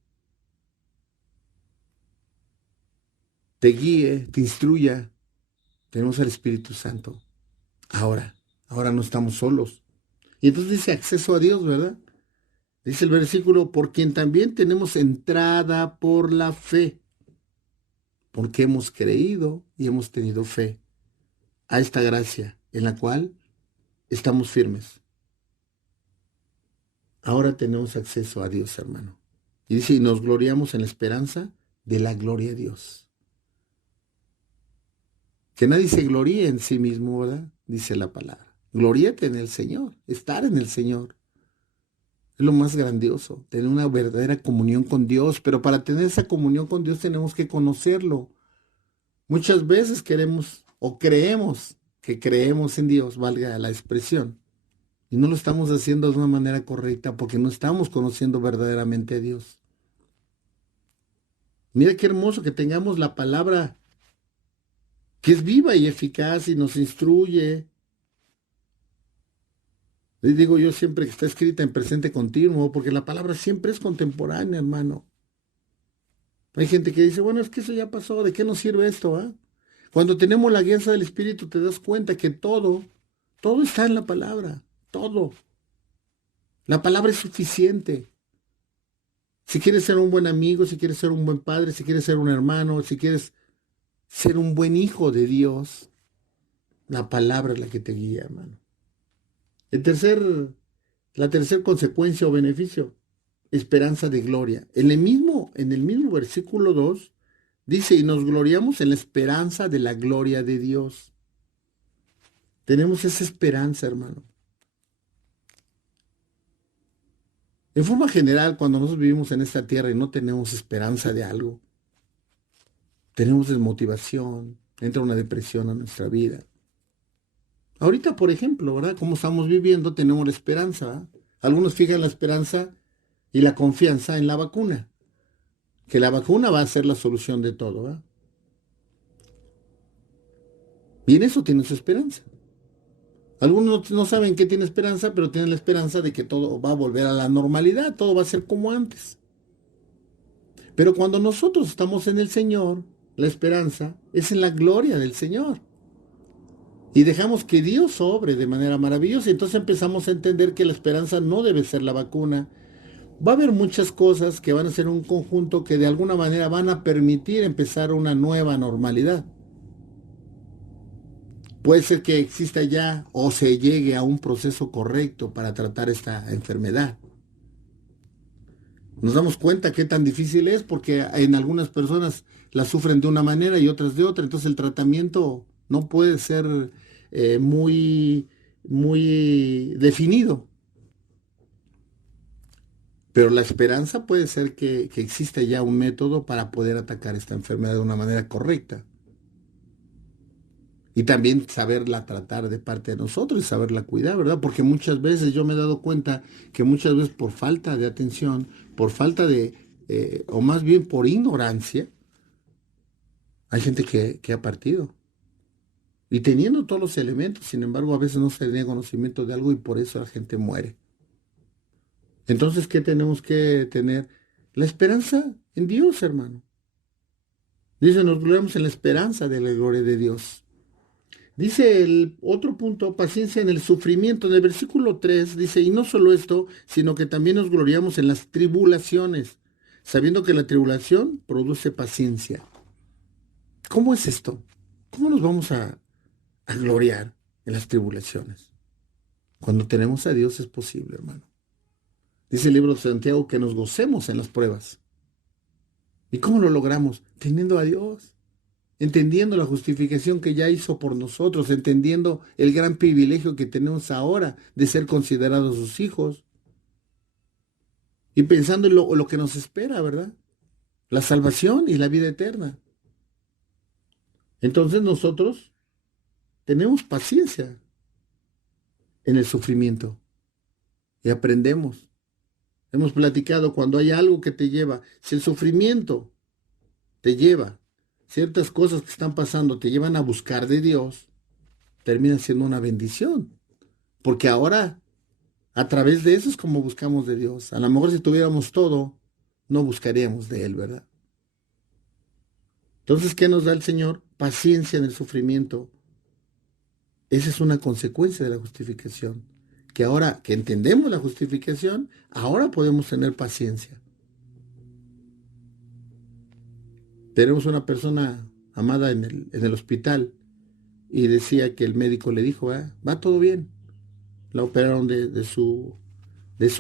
te guíe, te instruya. Tenemos al Espíritu Santo. Ahora no estamos solos. Y entonces dice acceso a Dios, ¿verdad? Dice el versículo, por quien también tenemos entrada por la fe, porque hemos creído y hemos tenido fe a esta gracia en la cual estamos firmes. Ahora tenemos acceso a Dios, hermano. Y dice, y nos gloriamos en la esperanza de la gloria de Dios. Que nadie se gloríe en sí mismo, ¿verdad? Dice la palabra. Gloríate en el Señor, estar en el Señor. Es lo más grandioso, tener una verdadera comunión con Dios, pero para tener esa comunión con Dios tenemos que conocerlo. Muchas veces queremos o creemos que creemos en Dios, valga la expresión, y no lo estamos haciendo de una manera correcta porque no estamos conociendo verdaderamente a Dios. Mira qué hermoso que tengamos la palabra que es viva y eficaz y nos instruye. Les digo yo siempre que está escrita en presente continuo, porque la palabra siempre es contemporánea, hermano. Hay gente que dice, bueno, es que eso ya pasó, ¿de qué nos sirve esto? Cuando tenemos la guía del Espíritu te das cuenta que todo está en la palabra, todo. La palabra es suficiente. Si quieres ser un buen amigo, si quieres ser un buen padre, si quieres ser un hermano, si quieres ser un buen hijo de Dios, la palabra es la que te guía, hermano. La tercera consecuencia o beneficio, esperanza de gloria. En el mismo versículo 2 dice, y nos gloriamos en la esperanza de la gloria de Dios. Tenemos esa esperanza, hermano. En forma general, cuando nosotros vivimos en esta tierra y no tenemos esperanza de algo, tenemos desmotivación, entra una depresión a nuestra vida. Ahorita, por ejemplo, ¿verdad? Como estamos viviendo, tenemos la esperanza, ¿verdad? Algunos fijan la esperanza y la confianza en la vacuna, que la vacuna va a ser la solución de todo, ¿verdad? Y en eso tienen su esperanza. Algunos no saben que tiene esperanza, pero tienen la esperanza de que todo va a volver a la normalidad, todo va a ser como antes. Pero cuando nosotros estamos en el Señor, la esperanza es en la gloria del Señor. Y dejamos que Dios obre de manera maravillosa. Entonces empezamos a entender que la esperanza no debe ser la vacuna. Va a haber muchas cosas que van a ser un conjunto que de alguna manera van a permitir empezar una nueva normalidad. Puede ser que exista ya o se llegue a un proceso correcto para tratar esta enfermedad. Nos damos cuenta qué tan difícil es porque en algunas personas la sufren de una manera y otras de otra. Entonces el tratamiento no puede ser muy definido. Pero la esperanza puede ser que exista ya un método para poder atacar esta enfermedad de una manera correcta. Y también saberla tratar de parte de nosotros y saberla cuidar, ¿verdad? Porque muchas veces yo me he dado cuenta que muchas veces por falta de atención, por falta o más bien por ignorancia, hay gente que ha partido. Y teniendo todos los elementos, sin embargo, a veces no se tiene conocimiento de algo y por eso la gente muere. Entonces, ¿qué tenemos que tener? La esperanza en Dios, hermano. Dice, nos gloriamos en la esperanza de la gloria de Dios. Dice el otro punto, paciencia en el sufrimiento. En el versículo 3 dice, y no solo esto, sino que también nos gloriamos en las tribulaciones, sabiendo que la tribulación produce paciencia. ¿Cómo es esto? ¿Cómo nos vamos a gloriar en las tribulaciones? Cuando tenemos a Dios es posible, hermano. Dice el libro de Santiago que nos gocemos en las pruebas. ¿Y cómo lo logramos? Teniendo a Dios, entendiendo la justificación que ya hizo por nosotros, entendiendo el gran privilegio que tenemos ahora de ser considerados sus hijos. Y pensando en lo que nos espera, ¿verdad? La salvación y la vida eterna. Entonces nosotros tenemos paciencia en el sufrimiento y aprendemos. Hemos platicado cuando hay algo que te lleva, si el sufrimiento te lleva, ciertas cosas que están pasando te llevan a buscar de Dios, termina siendo una bendición. Porque ahora, a través de eso es como buscamos de Dios. A lo mejor si tuviéramos todo, no buscaríamos de Él, ¿verdad? Entonces, ¿qué nos da el Señor? Paciencia en el sufrimiento. Esa es una consecuencia de la justificación. Que ahora que entendemos la justificación, ahora podemos tener paciencia. Tenemos una persona amada en el hospital y decía que el médico le dijo, va todo bien. La operaron de su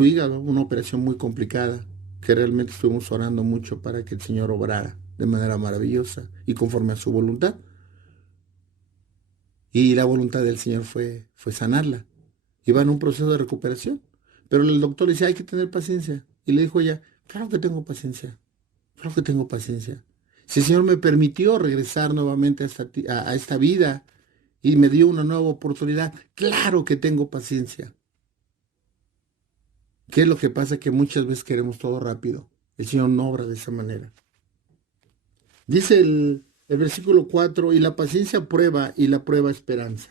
hígado, una operación muy complicada, que realmente estuvimos orando mucho para que el Señor obrara de manera maravillosa y conforme a su voluntad. Y la voluntad del Señor fue sanarla. Iba en un proceso de recuperación. Pero el doctor dice, hay que tener paciencia. Y le dijo ella, claro que tengo paciencia. Claro que tengo paciencia. Si el Señor me permitió regresar nuevamente a esta vida y me dio una nueva oportunidad, claro que tengo paciencia. ¿Qué es lo que pasa? Que muchas veces queremos todo rápido. El Señor no obra de esa manera. Dice el versículo 4, y la paciencia prueba y la prueba esperanza.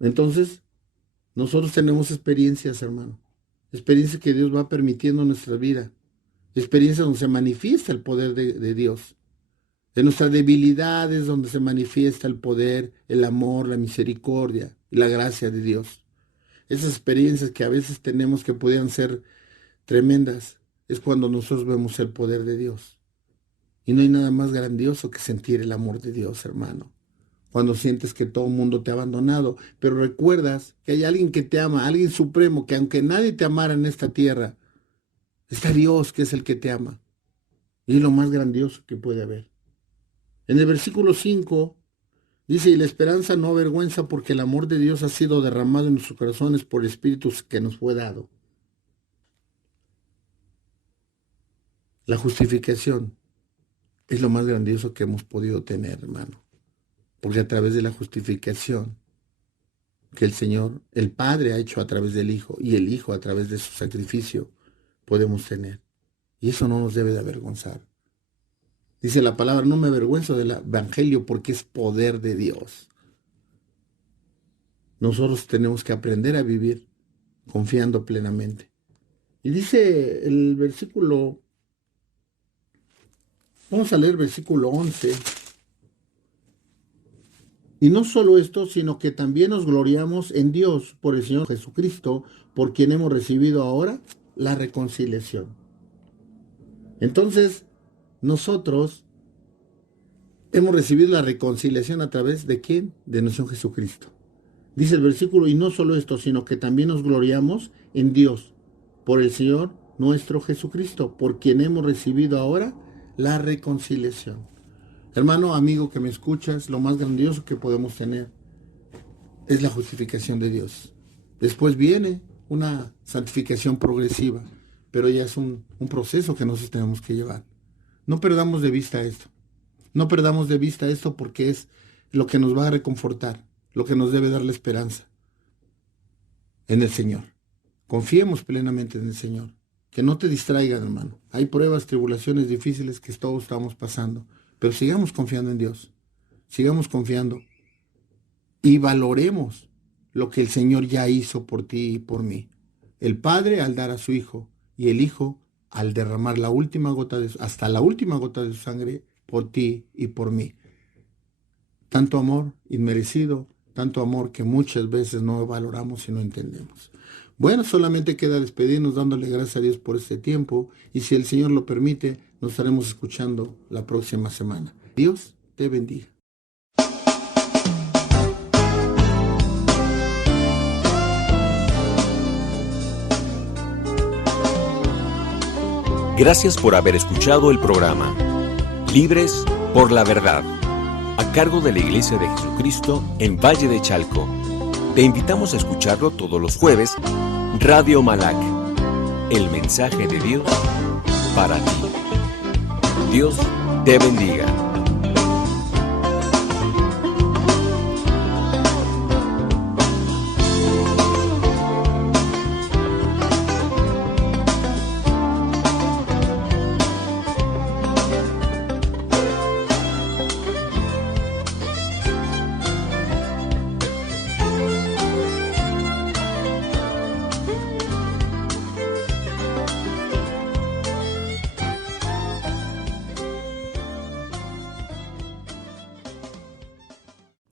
Entonces, nosotros tenemos experiencias, hermano. Experiencias que Dios va permitiendo en nuestra vida. Experiencias donde se manifiesta el poder de Dios. En nuestras debilidades donde se manifiesta el poder, el amor, la misericordia y la gracia de Dios. Esas experiencias que a veces tenemos que podían ser tremendas, es cuando nosotros vemos el poder de Dios. Y no hay nada más grandioso que sentir el amor de Dios, hermano. Cuando sientes que todo el mundo te ha abandonado, pero recuerdas que hay alguien que te ama, alguien supremo, que aunque nadie te amara en esta tierra, está Dios que es el que te ama. Y es lo más grandioso que puede haber. En el versículo 5 dice, y la esperanza no avergüenza porque el amor de Dios ha sido derramado en nuestros corazones por el Espíritu que nos fue dado. La justificación es lo más grandioso que hemos podido tener, hermano. Porque a través de la justificación que el Señor, el Padre ha hecho a través del Hijo y el Hijo a través de su sacrificio, podemos tener. Y eso no nos debe de avergonzar. Dice la palabra, no me avergüenzo del Evangelio porque es poder de Dios. Nosotros tenemos que aprender a vivir confiando plenamente. Y dice el versículo, vamos a leer el versículo 11. Y no solo esto, sino que también nos gloriamos en Dios por el Señor Jesucristo, por quien hemos recibido ahora la reconciliación. Entonces, nosotros hemos recibido la reconciliación a través de ¿quién? De nuestro Jesucristo. Dice el versículo, y no solo esto, sino que también nos gloriamos en Dios, por el Señor nuestro Jesucristo, por quien hemos recibido ahora la reconciliación. Hermano, amigo que me escuchas, lo más grandioso que podemos tener es la justificación de Dios. Después viene una santificación progresiva, pero ya es un proceso que nosotros tenemos que llevar. No perdamos de vista esto. No perdamos de vista esto porque es lo que nos va a reconfortar, lo que nos debe dar la esperanza en el Señor. Confiemos plenamente en el Señor. Que no te distraigan, hermano. Hay pruebas, tribulaciones difíciles que todos estamos pasando. Pero sigamos confiando en Dios, sigamos confiando y valoremos lo que el Señor ya hizo por ti y por mí. El Padre al dar a su Hijo y el Hijo al derramar hasta la última gota de su sangre por ti y por mí. Tanto amor inmerecido, tanto amor que muchas veces no valoramos y no entendemos. Bueno, solamente queda despedirnos dándole gracias a Dios por este tiempo y si el Señor lo permite, nos estaremos escuchando la próxima semana. Dios te bendiga. Gracias por haber escuchado el programa Libres por la Verdad, a cargo de la Iglesia de Jesucristo en Valle de Chalco. Te invitamos a escucharlo todos los jueves, Radio Malac, el mensaje de Dios para ti. Dios te bendiga.